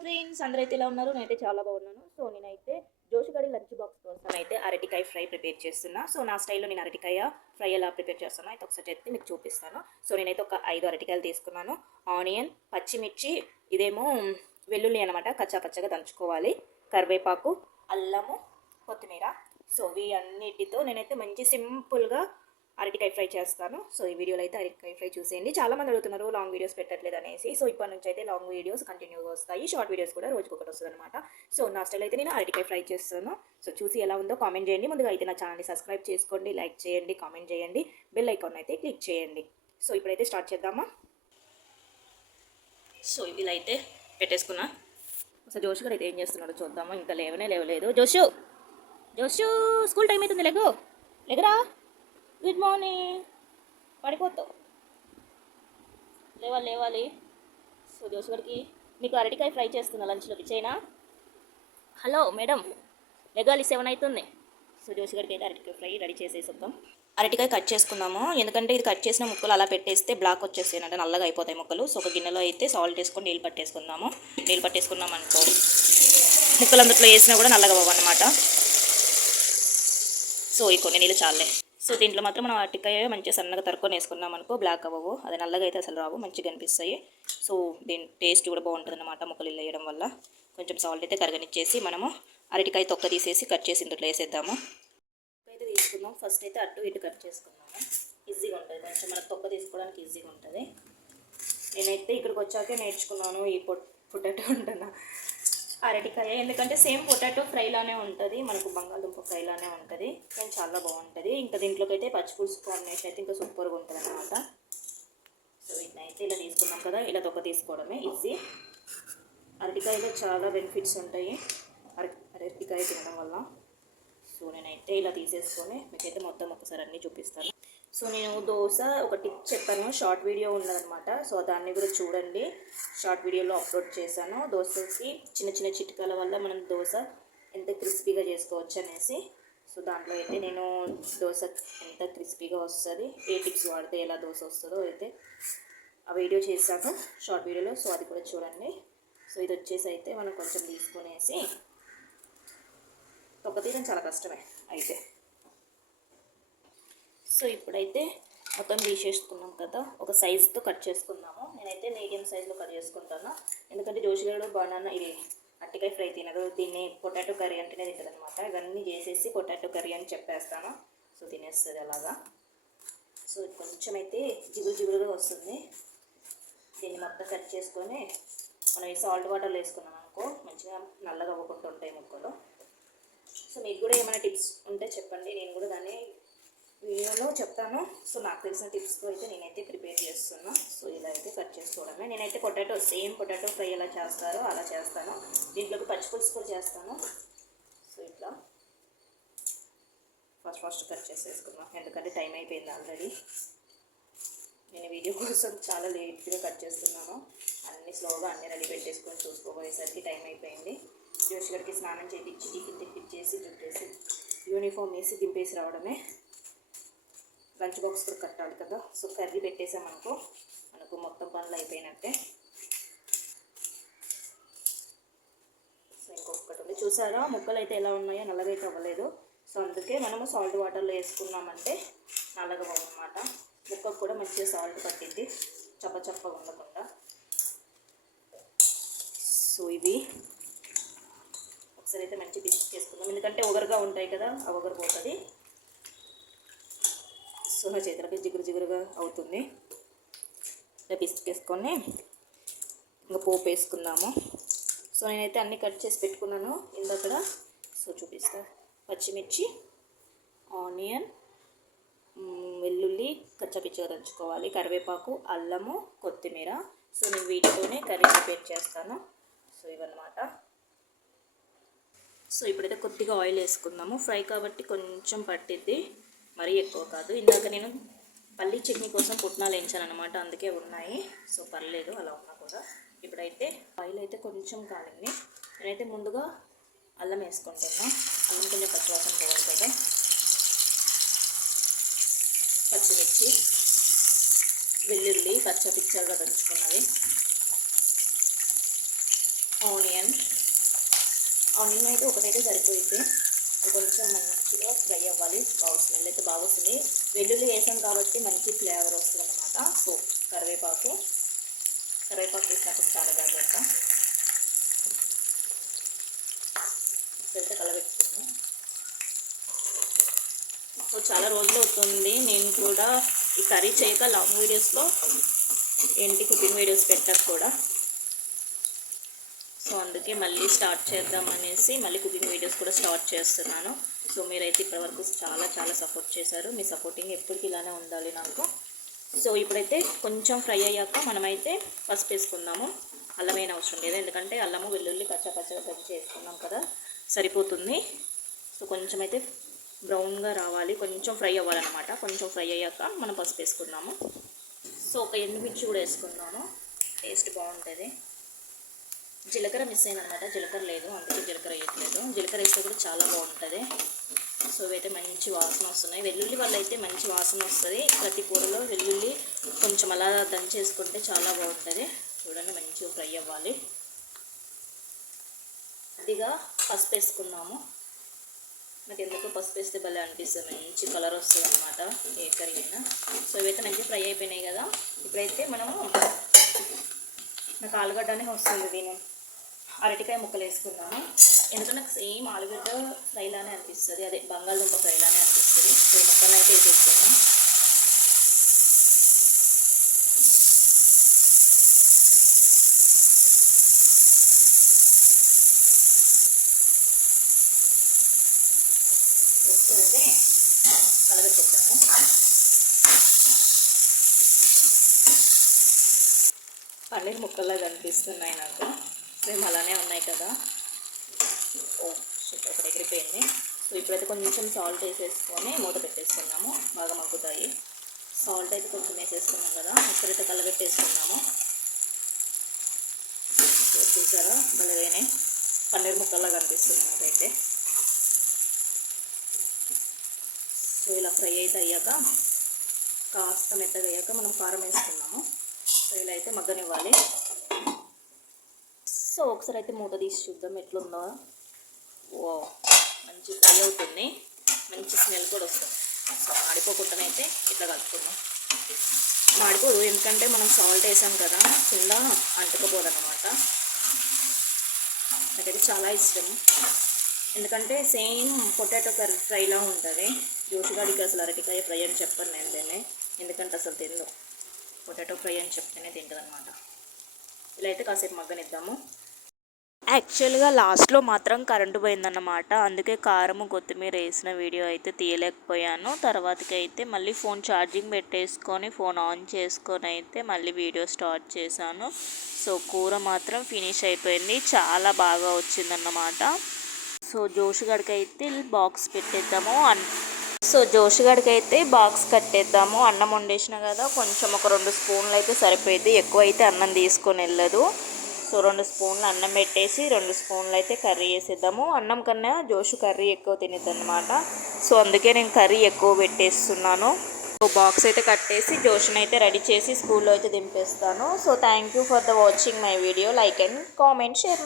Friends అందరైతే ఎలా ఉన్నారు. నేనైతే చాలా బాగున్నాను. సో నేనైతే జోషిగడి లంచ్ బాక్స్ కోసం అయితే అరటికాయ ఫ్రై ప్రిపేర్ చేస్తున్నా. సో నా స్టైల్లో నేను అరటికాయ ఫ్రై ఎలా ప్రిపేర్ చేస్తానో అయితే ఒకసారి అయితే మీకు చూపిస్తాను. సో నేనైతే ఒక ఐదు అరటికాయలు తీసుకున్నాను. ఆనియన్ పచ్చిమిర్చి ఇదేమో వెల్లుల్లి అనమాట కచ్చా పచ్చగా దంచుకోవాలి. కరివేపాకు అల్లము కొత్తిమీర. సో ఇవి అన్నిటితో నేనైతే మంచి సింపుల్గా అరటికాయ ఫ్రై చేస్తాను. సో ఈ వీడియోలో అయితే అరటికాయ ఫ్రై చూసేయండి. చాలా మంది అడుగుతున్నారు లాంగ్ వీడియోస్ పెట్టట్లేదు అనేసి సో ఇప్పటి నుంచి అయితే లాంగ్ వీడియోస్ కంటిన్యూగా వస్తాయి. షార్ట్ వీడియోస్ కూడా రోజుకి ఒకటి వస్తుంది అనమాట సో నా స్టైల్ అయితే నేను అరటికాయ ఫ్రై చేస్తాను. సో చూసి ఎలా ఉందో కామెంట్ చేయండి. ముందుగా అయితే నా ఛానల్ని సబ్స్క్రైబ్ చేసుకోండి లైక్ చేయండి కామెంట్ చేయండి. బెల్ ఐకాన్ అయితే క్లిక్ చేయండి. సో ఇప్పుడైతే స్టార్ట్ చేద్దామా? సో ఇవి అయితే పెట్టేసుకున్నా. అసలు జోషు గారు అయితే ఏం చేస్తున్నాడో చూద్దామా. ఇంకా లేవనే లేవలేదు. జోషు! జోషు స్కూల్ టైం అవుతుంది. లెగో. లెగరా! గుడ్ మార్నింగ్ పడిపోతావు. లేవాలి లేవాలి. సో దోశగడికి మీకు అరటికాయ ఫ్రై చేస్తున్నా లంచ్లోకి చైనా హలో మేడం. లెగాలి సెవెన్ అవుతుంది సో దోశగడికి అయితే అరటికాయ ఫ్రై రెడీ చేసేసొద్దాం. అరటికాయ కట్ చేసుకున్నాము. ఎందుకంటే ఇది కట్ చేసిన ముక్కలు అలా పెట్టేస్తే బ్లాక్ వచ్చేస్తాయి అంటే నల్లగా అయిపోతాయి ముక్కలు. సో ఒక గిన్నెలో అయితే సాల్ట్ వేసుకొని నీళ్ళు పట్టేసుకుందాము నీళ్ళు పట్టేసుకున్నాం అనుకో. ముక్కలు అందుట్లో వేసినా కూడా నల్లగా అవ్వన్నమాట సో ఈ కొన్ని నీళ్ళు చాలే. సో దీంట్లో మాత్రం మనం అరటికాయ మంచిగా సన్నగా తరుకొని వేసుకున్నాం అనుకో బ్లాక్ అవ్వవు. అది నల్లగా అయితే అసలు రావు మంచిగా అనిపిస్తాయి. సో దీని టేస్ట్ కూడా బాగుంటుంది అనమాట ముక్కలు వేయడం వల్ల. కొంచెం సాల్ట్ అయితే కరగనిచ్చేసి మనము అరటికాయ తొక్క తీసేసి కట్ చేసి ఇందులో వేసేద్దాము. అయితే తీసుకుందాం. ఫస్ట్ అయితే అటు ఇటు కట్ చేసుకుందాము. ఈజీగా ఉంటుంది. కొంచెం మనకు తొక్క తీసుకోవడానికి ఈజీగా ఉంటుంది. నేనైతే ఇక్కడికి వచ్చాకే నేర్చుకున్నాను ఈ పొట్ పొటాటో ఉంటున్నా అరటికాయ. ఎందుకంటే సేమ్ పొటాటో ఫ్రైలానే ఉంటుంది. మనకు బంగాళదుంప ఫ్రైలానే ఉంటుంది. కానీ చాలా బాగుంటుంది. ఇంకా దీంట్లోకి అయితే పచ్చిపులుసు కాంబినేషన్ అయితే ఇంకా సూపర్గా ఉంటుంది అనమాట సో వీటినైతే ఇలా తీసుకున్నాం కదా. ఇలా తొక్క తీసుకోవడమే ఈజీ అరటికాయలో చాలా బెనిఫిట్స్ ఉంటాయి. అర అరటికాయ తినడం వల్ల. సో నేనైతే ఇలా తీసేసుకొని మీకైతే మొత్తం ఒకసారి అన్నీ చూపిస్తాను. సో నేను దోశ ఒక టిప్ చెప్పాను. షార్ట్ వీడియో ఉన్నదనమాట సో దాన్ని కూడా చూడండి. షార్ట్ వీడియోలో అప్లోడ్ చేశాను. దోశకి చిన్న చిన్న చిట్కాల వల్ల మనం దోశ ఎంత క్రిస్పీగా చేసుకోవచ్చు అనేసి. సో దాంట్లో అయితే నేను దోశ ఎంత క్రిస్పీగా వస్తుంది ఏ టిప్స్ వాడితే ఎలా దోశ వస్తుందో అయితే ఆ వీడియో చేశాను షార్ట్ వీడియోలో. సో అది కూడా చూడండి. సో ఇది వచ్చేసి అయితే మనం కొంచెం తీసుకునేసి తొక్క తీయడం చాలా కష్టమే అయితే. సో ఇప్పుడైతే మొత్తం తీసేసుకున్నాం కదా. ఒక సైజుతో కట్ చేసుకున్నాము నేనైతే మీడియం సైజులో కట్ చేసుకుంటాను. ఎందుకంటే జోషిగాడు బనానా ఇది అట్టికాయ ఫ్రై తినదు దీన్ని పొటాటో కర్రీ అంటేనే తింటుంది అనమాట ఇవన్నీ చేసేసి పొటాటో కర్రీ అని చెప్పేస్తాను. సో తినేస్తుంది అలాగా. సో కొంచెం అయితే జిగురు జిగురుగా వస్తుంది. దీన్ని మొత్తం కట్ చేసుకొని మనం ఈ సాల్ట్ వాటర్లో వేసుకున్నాం అనుకో మంచిగా నల్లగా అవ్వకుండా ఉంటాయి ముక్కలు. సో మీకు కూడా ఏమైనా టిప్స్ ఉంటే చెప్పండి. నేను కూడా దాన్ని వీడియోలో చెప్తాను. సో నాకు తెలిసిన టిప్స్తో అయితే నేనైతే ప్రిపేర్ చేస్తున్నా. సో ఇలా అయితే కట్ చేసుకోవడమే. నేనైతే పొటాటో సేమ్ పొటాటో ఫ్రై ఎలా చేస్తారో అలా చేస్తాను. దీంట్లోకి పచ్చిపులుసు కూడా చేస్తాను. సో ఇట్లా. ఫస్ట్ ఫస్ట్ కట్ చేసేసుకున్నాం ఎందుకంటే టైం అయిపోయింది ఆల్రెడీ. నేను వీడియో కోసం చాలా లేట్గా కట్ చేస్తున్నాను. అన్ని స్లోగా అన్ని రెడీ పెట్టేసుకొని చూసుకోబోయేసరికి టైం అయిపోయింది. జోషి గారికి స్నానం చేయించి టిఫిన్ తిప్పించేసి జుట్టేసి యూనిఫామ్ వేసి దింపేసి రావడమే. లంచ్ బాక్స్ కూడా కట్టాలి కదా. సో కర్రీ పెట్టేసామనుకో మనకు మొత్తం పనులు అయిపోయినట్టే. సో ఇంకొకటి ఉంది. చూసారా? ముక్కలు అయితే ఎలా ఉన్నాయో నల్లగా అయితే అవ్వలేదు. సో అందుకే మనము సాల్ట్ వాటర్లో వేసుకున్నామంటే నల్లగా అన్నమాట ముక్కకు కూడా మంచిగా సాల్ట్ పట్టింది చప్ప చప్ప ఉండకుండా. సో ఇవి ఒకసారి అయితే మంచి బిస్కెట్ చేసుకుందాం ఎందుకంటే ఒగరుగా ఉంటాయి కదా ఆ ఒగరు పోతుంది. సో నా చేతులకి జిగురు జిగురుగా అవుతుంది. ఇలా పిసికేసుకొని ఇంకా పోపు వేసుకుందాము. సో నేనైతే అన్నీ కట్ చేసి పెట్టుకున్నాను. ఇందక్కడ సో చూపిస్తా. పచ్చిమిర్చి ఆనియన్ వెల్లుల్లి కచ్చపిచ్చగా దంచుకోవాలి. కరివేపాకు అల్లము కొత్తిమీర. సో నేను వీటితోనే కర్రీ ప్రిపేర్ చేస్తాను. సో ఇవన్నమాట. సో ఇప్పుడైతే కొద్దిగా ఆయిల్ వేసుకుందాము. ఫ్రై కాబట్టి కొంచెం పట్టిద్ది. మరీ ఎక్కువ కాదు. ఇందాక నేను పల్లి చట్నీ కోసం పుట్నాలు వేయించాను అనమాట అందుకే ఉన్నాయి. సో పర్లేదు అలా ఉన్నా కూడా. ఇప్పుడైతే ఆయిల్ అయితే కొంచెం కాలింది. నేనైతే ముందుగా అల్లం వేసుకుంటున్నా. అల్లం కొంచెం పచ్చివాసన పోవాలి కదా. పచ్చిమిర్చి వెల్లుల్లి పచ్చ పిచ్చలుగా దంచుకున్నది ఆనియన్. ఆనియన్ అయితే ఒకటైతే సరిపోయింది కొంచెం మంచిగా ఫ్రై అవ్వాలి. బాగా స్మెల్ అయితే బాగా వస్తుంది. వెల్లుల్లి వేసాం కాబట్టి మంచి ఫ్లేవర్ వస్తుంది అనమాట సో కరివేపాకు. కరివేపాకు వేసినప్పుడు చాలా జాగ్రత్త. వెళ్తే కలబెట్టుకున్నాను. సో చాలా రోజులు అవుతుంది. నేను కూడా ఈ కర్రీ చేయక లాంగ్ వీడియోస్లో ఏంటి కుకింగ్ వీడియోస్ పెట్టక కూడా. సో అందుకే మళ్ళీ స్టార్ట్ చేద్దాం అనేసి మళ్ళీ కుకింగ్ వీడియోస్ కూడా స్టార్ట్ చేస్తున్నాను. సో మీరైతే ఇప్పటివరకు చాలా చాలా సపోర్ట్ చేశారు. మీ సపోర్టింగ్ ఎప్పటికీ ఇలానే ఉండాలి నాకు. సో ఇప్పుడైతే కొంచెం ఫ్రై అయ్యాక మనమైతే పసుపు వేసుకుందాము. అల్లమైన అవసరం లేదు. ఎందుకంటే అల్లము వెల్లుల్లి పచ్చ పచ్చగా దంచి వేసుకున్నాం కదా సరిపోతుంది. సో కొంచెం అయితే బ్రౌన్గా రావాలి. కొంచెం ఫ్రై అవ్వాలన్నమాట. కొంచెం ఫ్రై అయ్యాక మనం పసుపు వేసుకుందాము. సో ఒక ఎండుమిర్చి కూడా వేసుకుందాము. టేస్ట్ బాగుంటుంది. జీలకర్ర మిస్ అయిందనమాట. జీలకర్ర లేదు అందుకే జీలకర్ర వేయట్లేదు. జీలకర్ర వేస్తే కూడా చాలా బాగుంటుంది. సో ఇవైతే మంచి వాసన వస్తున్నాయి. వెల్లుల్లి వల్ల అయితే మంచి వాసన వస్తుంది. ప్రతి కూరలో వెల్లుల్లి కొంచెం అలా దంచేసుకుంటే చాలా బాగుంటుంది. చూడండి మంచిగా ఫ్రై అవ్వాలి. కొద్దిగా పసుపు వేసుకున్నాము నాకు ఎందుకు పసుపు వేస్తే భలే అనిపిస్తుంది. మంచి కలర్ వస్తుంది అనమాట ఏ కర్రీ అయినా. సో ఇవైతే మంచిగా ఫ్రై అయిపోయినాయి కదా. ఇప్పుడైతే మనము నాకు ఆలుగడ్డనే వస్తుంది దీని అరటికాయ ముక్కలు వేసుకున్నాను ఎందుకంటే నాకు సేమ్ ఆలుగడ్డ ఫ్రైలానే అనిపిస్తుంది. అదే బంగాళదుంప ఫ్రైలానే అనిపిస్తుంది. సో ఈ ముక్కలను అయితే వేసేసుకున్నాం అయితే కలగెట్టేసాము పన్నీర్ ముక్కల్లా కనిపిస్తున్నాయి నాకు. సేమ్ అలానే ఉన్నాయి కదా. ఓ షిట్ ఒకటి ఎగిరిపోయింది. సో ఇప్పుడైతే కొంచెం సాల్ట్ వేసేసుకొని మూత పెట్టేసుకున్నాము. బాగా మగ్గుతాయి. సాల్ట్ అయితే కొంచెం వేసేసుకున్నాం కదా. ఒకసారైతే కలబెట్టేసుకున్నాము చూసారా? బలగానే పన్నీర్ ముక్కల్లా కనిపిస్తుంది నాకైతే. సో ఇలా ఫ్రై అయితే అయ్యాక కాస్త మెత్తగా అయ్యాక మనం కారం వేసుకున్నాము. సో ఇలా అయితే మగ్గనివ్వాలి. సో ఒకసారి అయితే మూత తీసి చూద్దాం ఎట్లుందో. ఓ మంచి ఫ్రై అవుతుంది. మంచి స్మెల్ కూడా వస్తుంది. సో మాడిపోకుండానైతే ఇట్లా కలుపుకుందాం. మాడిపోదు ఎందుకంటే మనం సాల్ట్ వేసాం కదా కింద అంటుకపోదన్నమాట. నాకైతే చాలా ఇష్టం. ఎందుకంటే సేమ్ పొటాటో కర్రీ ఫ్రైలా ఉంటుంది. జోషిగాడికి అసలు అరటికాయ ఫ్రై అని చెప్పను నేను దీన్ని ఎందుకంటే అసలు తిందో పొటాటో ఫ్రై అని చెప్తేనే తింటుంది అనమాట ఇలా అయితే కాసేపు మగ్గనిద్దాము. యాక్చువల్గా లాస్ట్లో మాత్రం కరెంటు పోయిందన్నమాట. అందుకే కారము కొత్తిమీర వేసిన వీడియో అయితే తీయలేకపోయాను. తర్వాతకి అయితే మళ్ళీ ఫోన్ ఛార్జింగ్ పెట్టేసుకొని ఫోన్ ఆన్ చేసుకొని అయితే మళ్ళీ వీడియో స్టార్ట్ చేశాను. సో కూర మాత్రం ఫినిష్ అయిపోయింది. చాలా బాగా వచ్చిందన్నమాట. సో జోషుగడికి అయితే బాక్స్ పెట్టేద్దాము. సో జోషుగడికి అయితే బాక్స్ కట్టేద్దాము. అన్నం వండేసిన కదా కొంచెం ఒక రెండు స్పూన్లు అయితే సరిపోయింది ఎక్కువ అయితే అన్నం తీసుకొని వెళ్ళదు. సో రెండు స్పూన్లు అన్నం పెట్టేసి రెండు స్పూన్లు అయితే కర్రీ వేసేద్దాము అన్నం కన్నా జోషు కర్రీ ఎక్కువ తినేదన్నమాట. సో అందుకే నేను కర్రీ ఎక్కువ పెట్టేస్తున్నాను. సో బాక్స్ అయితే కట్టేసి జోషన్ అయితే రెడీ చేసి స్కూల్లో అయితే దింపేస్తాను. So thank you for the watching my video. Like and comment share